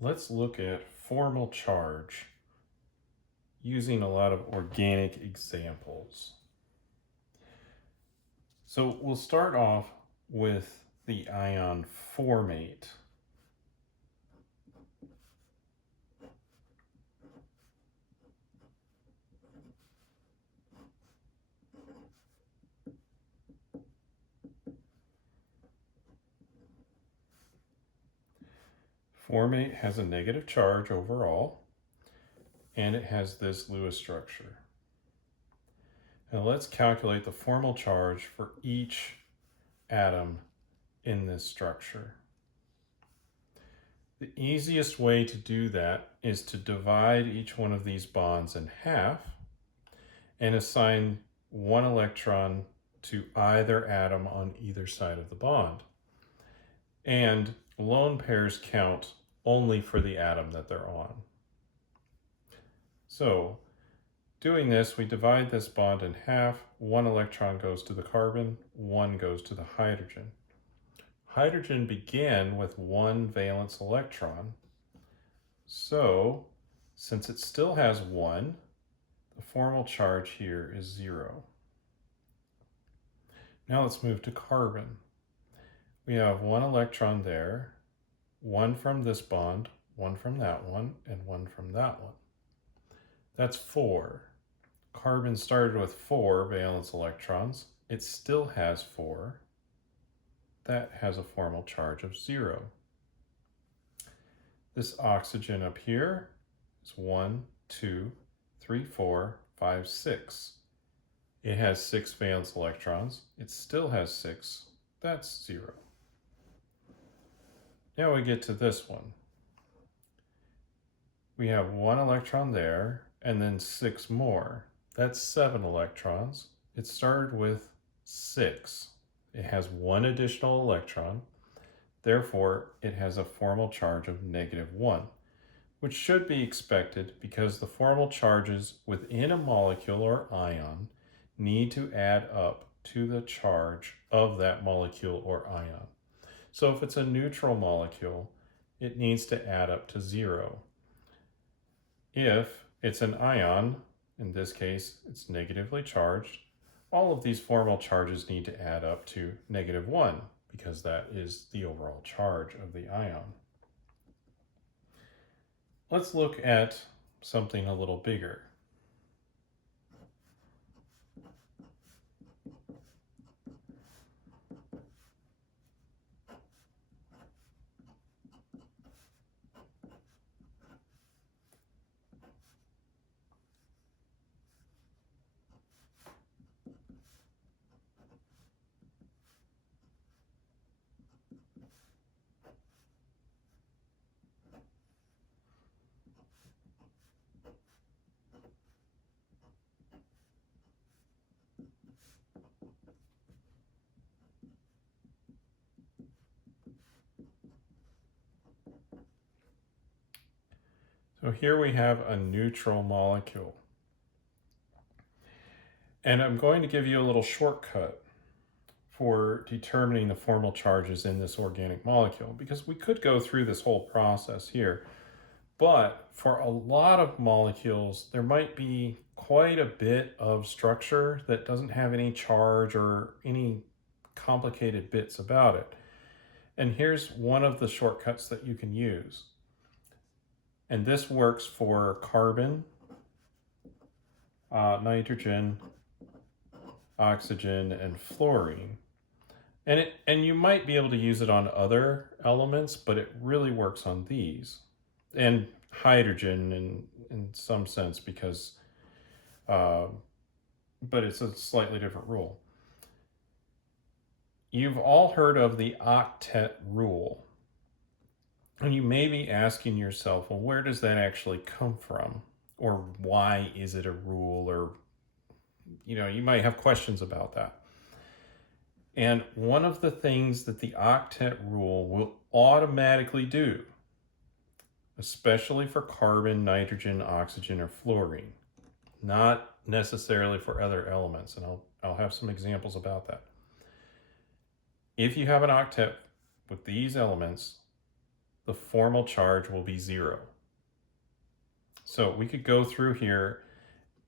let's look at formal charge using a lot of organic examples. So we'll start off with the ion formate. Formate has a negative charge overall, and it has this Lewis structure. Now let's calculate the formal charge for each atom in this structure. The easiest way to do that is to divide each one of these bonds in half and assign one electron to either atom on either side of the bond. And lone pairs count only for the atom that they're on. So doing this, we divide this bond in half. One electron goes to the carbon, one goes to the hydrogen. Hydrogen began with one valence electron. So since it still has one, the formal charge here is 0. Now let's move to carbon. We have one electron there, one from this bond, one from that one, and one from that one. That's 4. Carbon started with 4 valence electrons. It still has 4. That has a formal charge of 0. This oxygen up here is 1, 2, 3, 4, 5, 6. It has 6 valence electrons. It still has 6. That's 0. Now we get to this one. We have 1 electron there, and then 6 more. That's 7 electrons. It started with 6. It has 1 additional electron. Therefore, it has a formal charge of -1, which should be expected because the formal charges within a molecule or ion need to add up to the charge of that molecule or ion. So if it's a neutral molecule, it needs to add up to 0. If it's an ion, in this case, it's negatively charged, all of these formal charges need to add up to -1 because that is the overall charge of the ion. Let's look at something a little bigger. So here we have a neutral molecule. And I'm going to give you a little shortcut for determining the formal charges in this organic molecule, because we could go through this whole process here. But for a lot of molecules, there might be quite a bit of structure that doesn't have any charge or any complicated bits about it. And here's one of the shortcuts that you can use. And this works for carbon, nitrogen, oxygen, and fluorine. And you might be able to use it on other elements, but it really works on these. And hydrogen in some sense because, but it's a slightly different rule. You've all heard of the octet rule. And you may be asking yourself, well, where does that actually come from? Or why is it a rule? Or, you might have questions about that. And one of the things that the octet rule will automatically do, especially for carbon, nitrogen, oxygen, or fluorine, not necessarily for other elements, and I'll have some examples about that. If you have an octet with these elements, the formal charge will be 0. So we could go through here,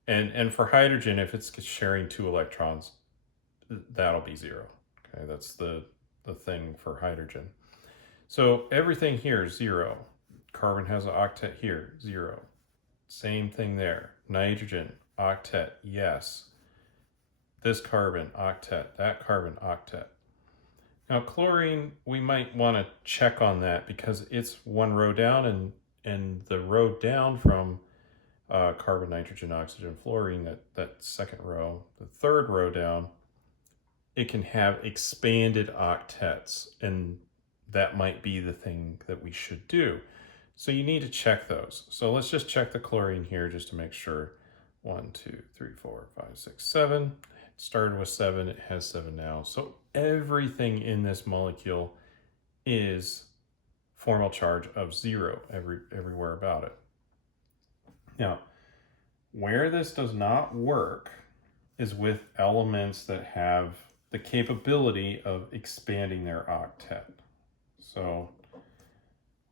and for hydrogen, if it's sharing 2 electrons, that'll be 0. Okay, that's the thing for hydrogen. So everything here is 0. Carbon has an octet here, 0. Same thing there. Nitrogen, octet, yes. This carbon, octet. That carbon, octet. Now chlorine, we might want to check on that because it's one row down, and the row down from carbon, nitrogen, oxygen, fluorine, that second row, the third row down, it can have expanded octets, and that might be the thing that we should do. So you need to check those. So let's just check the chlorine here just to make sure. 1, 2, 3, 4, 5, 6, 7. It started with 7, it has 7 now. So everything in this molecule is formal charge of 0 everywhere about it. Now, where this does not work is with elements that have the capability of expanding their octet. So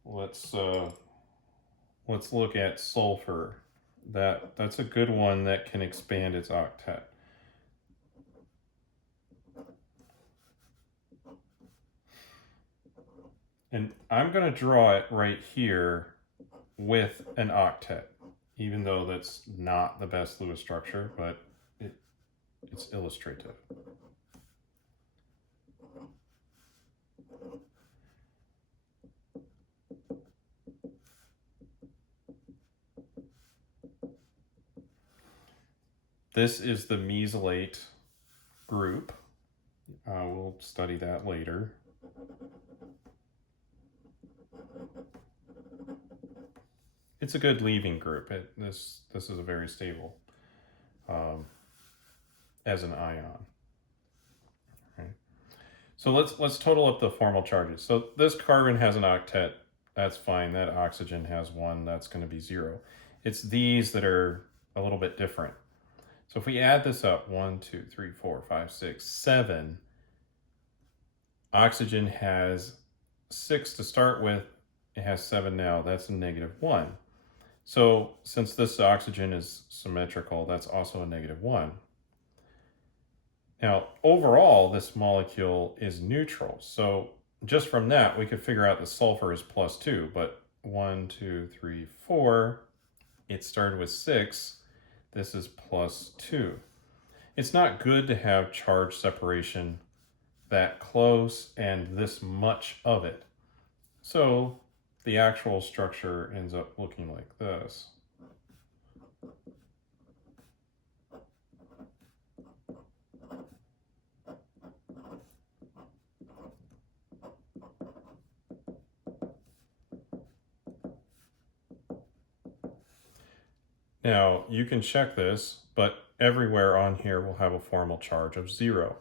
let's look at sulfur. That's a good one that can expand its octet. And I'm going to draw it right here with an octet, even though that's not the best Lewis structure, but it's illustrative. This is the mesylate group. We'll study that later. It's a good leaving group. This is a very stable as an ion. Okay. So let's total up the formal charges. So this carbon has an octet. That's fine. That oxygen has 1. That's going to be 0. It's these that are a little bit different. So if we add this up, 1, 2, 3, 4, 5, 6, 7, oxygen has 6 to start with. It has 7 now. That's a -1. So since this oxygen is symmetrical, that's also a -1. Now, overall, this molecule is neutral. So just from that, we could figure out the sulfur is +2, but 1, 2, 3, 4, it started with 6. This is +2. It's not good to have charge separation that close and this much of it. So the actual structure ends up looking like this. Now, you can check this, but everywhere on here will have a formal charge of 0.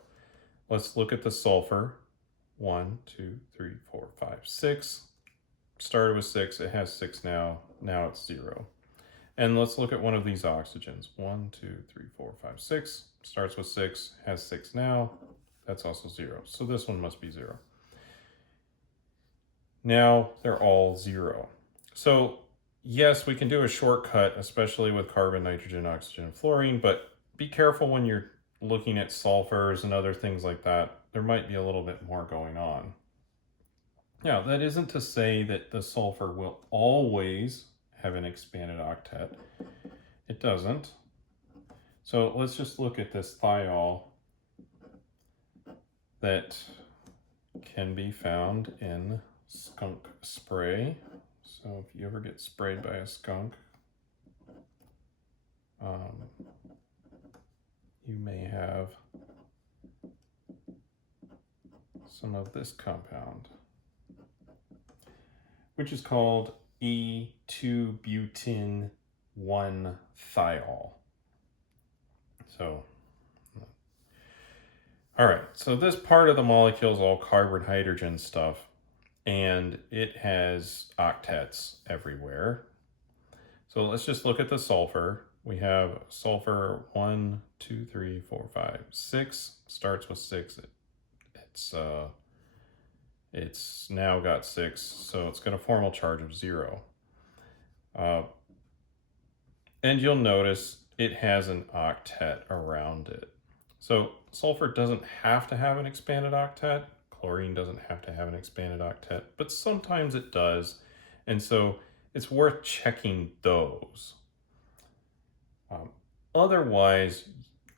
Let's look at the sulfur. 1, 2, 3, 4, 5, 6. Started with 6, it has 6 now. Now it's 0. And let's look at one of these oxygens. 1, 2, 3, 4, 5, 6. Starts with 6, has 6 now. That's also 0. So this one must be 0. Now they're all 0. So yes, we can do a shortcut, especially with carbon, nitrogen, oxygen, and fluorine, but be careful when you're looking at sulfurs and other things like that. There might be a little bit more going on. Now, that isn't to say that the sulfur will always have an expanded octet. It doesn't. So let's just look at this thiol that can be found in skunk spray. So if you ever get sprayed by a skunk, you may have some of this compound, which is called E2-butin-1-thiol. So, all right, so this part of the molecule is all carbon-hydrogen stuff, and it has octets everywhere. So let's just look at the sulfur. We have sulfur 1, 2, 3, 4, 5, 6. Starts with 6. It's It's now got 6, so it's got a formal charge of 0. And you'll notice it has an octet around it. So sulfur doesn't have to have an expanded octet. Chlorine doesn't have to have an expanded octet, but sometimes it does. And so it's worth checking those. Otherwise,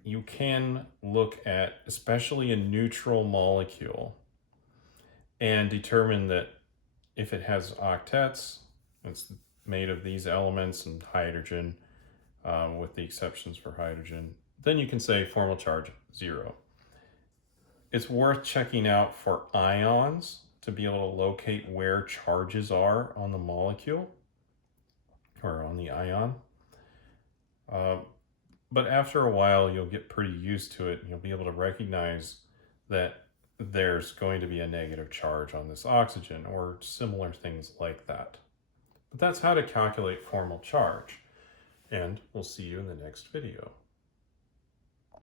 you can look at especially a neutral molecule and determine that if it has octets, it's made of these elements and hydrogen, with the exceptions for hydrogen, then you can say formal charge 0. It's worth checking out for ions to be able to locate where charges are on the molecule or on the ion. But after a while, you'll get pretty used to it and you'll be able to recognize that there's going to be a negative charge on this oxygen or similar things like that. But that's how to calculate formal charge, and we'll see you in the next video.